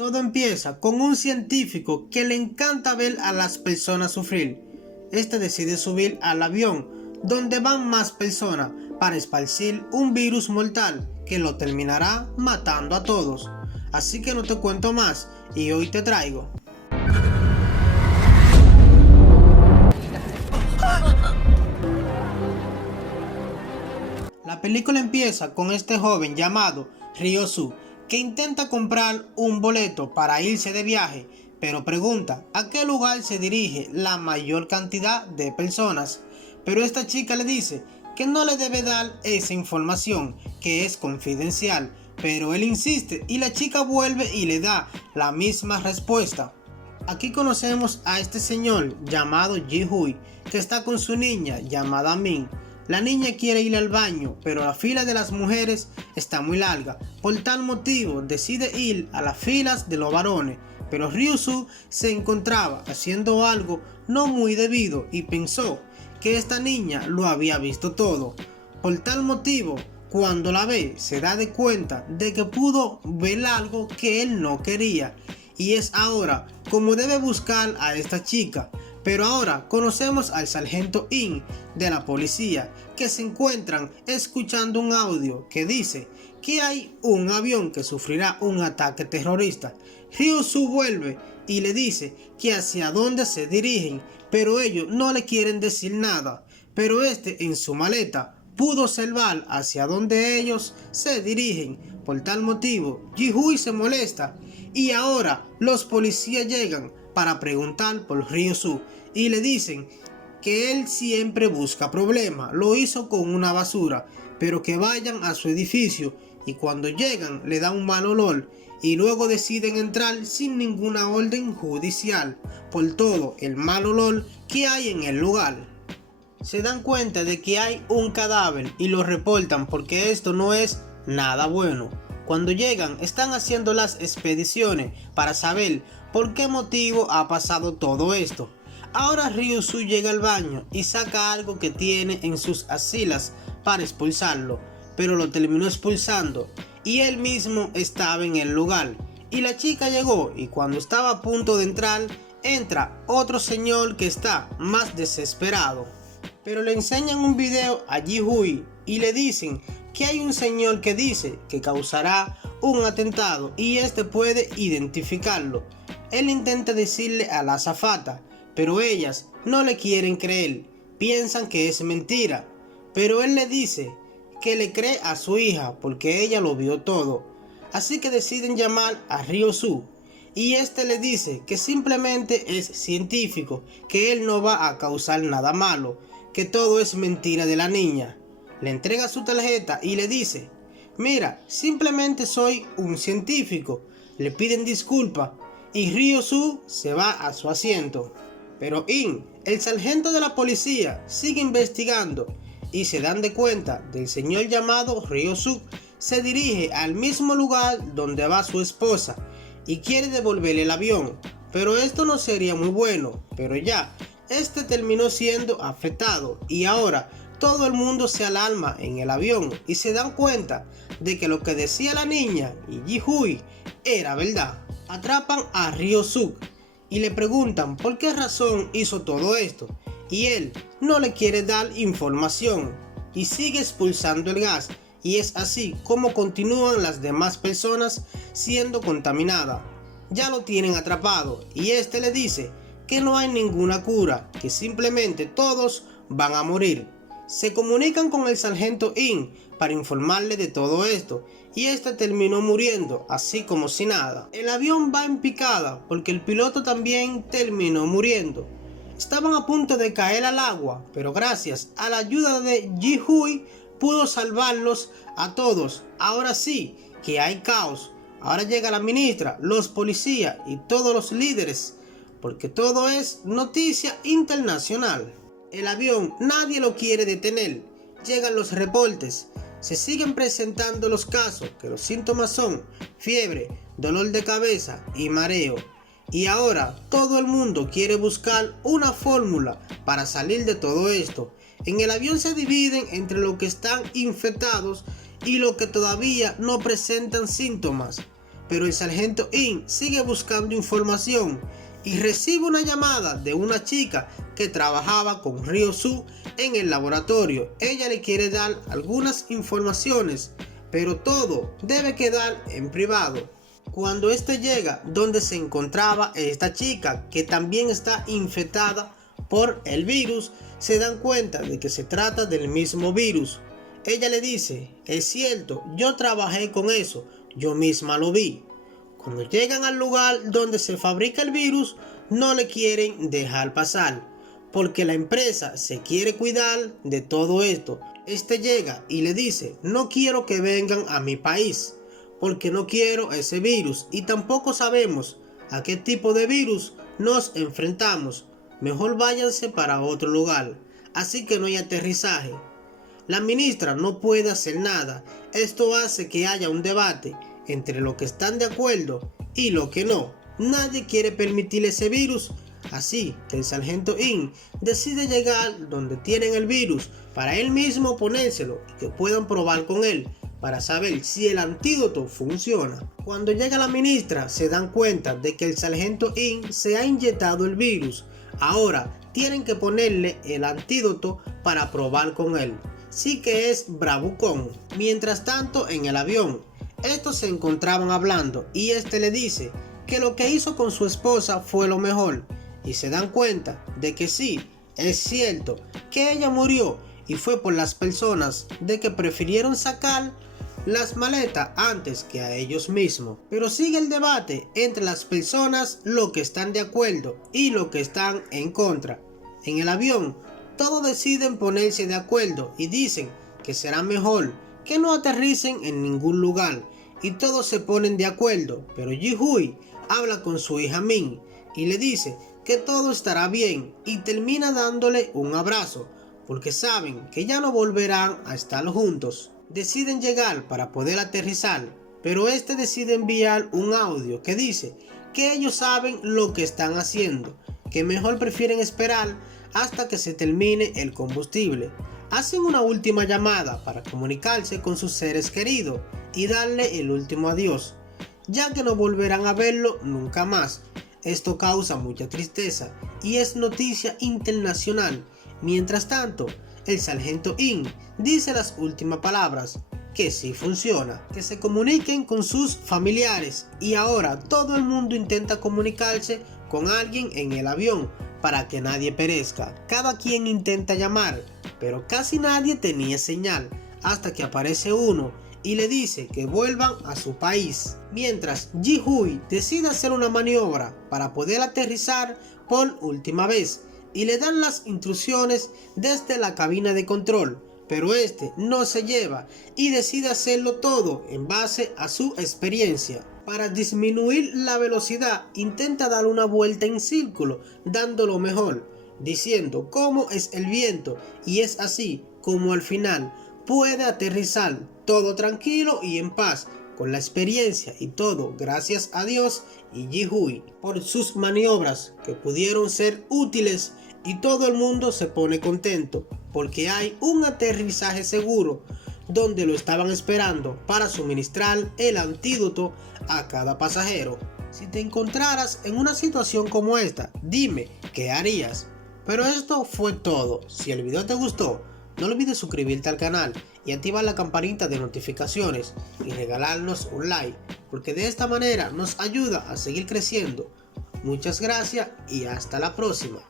Todo empieza con un científico que le encanta ver a las personas sufrir. Este decide subir al avión donde van más personas para esparcir un virus mortal que lo terminará matando a todos. Así que no te cuento más y hoy te traigo. La película empieza con este joven llamado Ryosu que intenta comprar un boleto para irse de viaje, pero pregunta a qué lugar se dirige la mayor cantidad de personas. Pero esta chica le dice que no le debe dar esa información, que es confidencial, pero él insiste y la chica vuelve y le da la misma respuesta. Aquí conocemos a este señor llamado Ji-Hui, que está con su niña llamada Min. La niña quiere ir al baño, pero la fila de las mujeres está muy larga. Por tal motivo decide ir a las filas de los varones, pero Ryosu se encontraba haciendo algo no muy debido y pensó que esta niña lo había visto todo. Por tal motivo, cuando la ve, se da de cuenta de que pudo ver algo que él no quería, y es ahora como debe buscar a esta chica. Pero ahora conocemos al sargento In de la policía, que se encuentran escuchando un audio que dice que hay un avión que sufrirá un ataque terrorista. Ryosu vuelve y le dice que hacia dónde se dirigen, pero ellos no le quieren decir nada. Pero este en su maleta pudo observar hacia dónde ellos se dirigen. Por tal motivo, Ji-Hui se molesta y ahora los policías llegan para preguntar por Ryosu y le dicen que él siempre busca problemas, lo hizo con una basura, pero que vayan a su edificio, y cuando llegan le da un mal olor y luego deciden entrar sin ninguna orden judicial por todo el mal olor que hay en el lugar. Se dan cuenta de que hay un cadáver y lo reportan porque esto no es nada bueno. Cuando llegan, están haciendo las expediciones para saber por qué motivo ha pasado todo esto. Ahora Ryosu llega al baño y saca algo que tiene en sus axilas para expulsarlo, pero lo terminó expulsando y él mismo estaba en el lugar. Y la chica llegó y cuando estaba a punto de entrar, entra otro señor que está más desesperado. Pero le enseñan un video a Ji-Hui y le dicen que hay un señor que dice que causará un atentado y este puede identificarlo. Él intenta decirle a la azafata, pero ellas no le quieren creer, piensan que es mentira. Pero él le dice que le cree a su hija porque ella lo vio todo. Así que deciden llamar a Ryosu y este le dice que simplemente es científico, que él no va a causar nada malo, que todo es mentira de la niña. Le entrega su tarjeta y le dice: mira, simplemente soy un científico. Le piden disculpas y Ryosu se va a su asiento. Pero In, el sargento de la policía, sigue investigando y se dan de cuenta del señor llamado Ryosu. Se dirige al mismo lugar donde va su esposa y quiere devolverle el avión, pero esto no sería muy bueno. Pero ya, este terminó siendo afectado y ahora todo el mundo se alarma en el avión y se dan cuenta de que lo que decía la niña y Ji-Hui era verdad. Atrapan a Ryosu y le preguntan por qué razón hizo todo esto, y él no le quiere dar información y sigue expulsando el gas, y es así como continúan las demás personas siendo contaminadas. Ya lo tienen atrapado y este le dice que no hay ninguna cura, que simplemente todos van a morir. Se comunican con el sargento In para informarle de todo esto y este terminó muriendo así como si nada. El avión va en picada porque el piloto también terminó muriendo. Estaban a punto de caer al agua, pero gracias a la ayuda de Ji-Hui pudo salvarlos a todos. Ahora sí que hay caos. Ahora llega la ministra, los policías y todos los líderes, porque todo es noticia internacional. El avión nadie lo quiere detener. Llegan los reportes. Se siguen presentando los casos, que los síntomas son fiebre, dolor de cabeza y mareo. Y ahora todo el mundo quiere buscar una fórmula para salir de todo esto. En el avión se dividen entre los que están infectados y los que todavía no presentan síntomas. pero el sargento In sigue buscando información y recibe una llamada de una chica que trabajaba con Ryo-Su en el laboratorio. Ella le quiere dar algunas informaciones, pero todo debe quedar en privado. Cuando este llega donde se encontraba esta chica, que también está infectada por el virus, se dan cuenta de que se trata del mismo virus. Ella le dice: es cierto, yo trabajé con eso, yo misma lo vi. Cuando llegan al lugar donde se fabrica el virus, no le quieren dejar pasar, porque la empresa se quiere cuidar de todo esto. Este llega y le dice: no quiero que vengan a mi país, porque no quiero ese virus y tampoco sabemos a qué tipo de virus nos enfrentamos. Mejor váyanse para otro lugar. Así que no hay aterrizaje. La ministra no puede hacer nada. Esto hace que haya un debate entre lo que están de acuerdo y lo que no. Nadie quiere permitir ese virus, así que el sargento In decide llegar donde tienen el virus para él mismo ponérselo y que puedan probar con él para saber si el antídoto funciona. Cuando llega la ministra, se dan cuenta de que el sargento In se ha inyectado el virus. Ahora tienen que ponerle el antídoto para probar con él. Sí que es bravucón. Mientras tanto, en el avión, estos se encontraban hablando y este le dice que lo que hizo con su esposa fue lo mejor, y se dan cuenta de que sí, es cierto que ella murió y fue por las personas de que prefirieron sacar las maletas antes que a ellos mismos. Pero sigue el debate entre las personas, lo que están de acuerdo y lo que están en contra. En el avión, todos deciden ponerse de acuerdo y dicen que será mejor que no aterricen en ningún lugar, y todos se ponen de acuerdo, pero Ji-Hui habla con su hija Min y le dice que todo estará bien y termina dándole un abrazo, porque saben que ya no volverán a estar juntos. Deciden llegar para poder aterrizar, pero este decide enviar un audio que dice que ellos saben lo que están haciendo, que mejor prefieren esperar hasta que se termine el combustible. Hacen una última llamada para comunicarse con sus seres queridos y darle el último adiós, ya que no volverán a verlo nunca más. Esto causa mucha tristeza y es noticia internacional. Mientras tanto, el sargento In dice las últimas palabras, que sí funciona, que se comuniquen con sus familiares, y ahora todo el mundo intenta comunicarse con alguien en el avión para que nadie perezca. Cada quien intenta llamar, pero casi nadie tenía señal, hasta que aparece uno y le dice que vuelvan a su país. Mientras, Ji-Hui decide hacer una maniobra para poder aterrizar por última vez y le dan las instrucciones desde la cabina de control, pero este no se lleva y decide hacerlo todo en base a su experiencia. Para disminuir la velocidad, intenta dar una vuelta en círculo, dándolo mejor, diciendo cómo es el viento, y es así como al final puede aterrizar todo tranquilo y en paz, con la experiencia y todo gracias a Dios y Ji-Hui por sus maniobras que pudieron ser útiles, y todo el mundo se pone contento porque hay un aterrizaje seguro donde lo estaban esperando para suministrar el antídoto a cada pasajero. Si te encontraras en una situación como esta, dime qué harías. Pero esto fue todo. Si el video te gustó, no olvides suscribirte al canal y activar la campanita de notificaciones y regalarnos un like, porque de esta manera nos ayuda a seguir creciendo. Muchas gracias y hasta la próxima.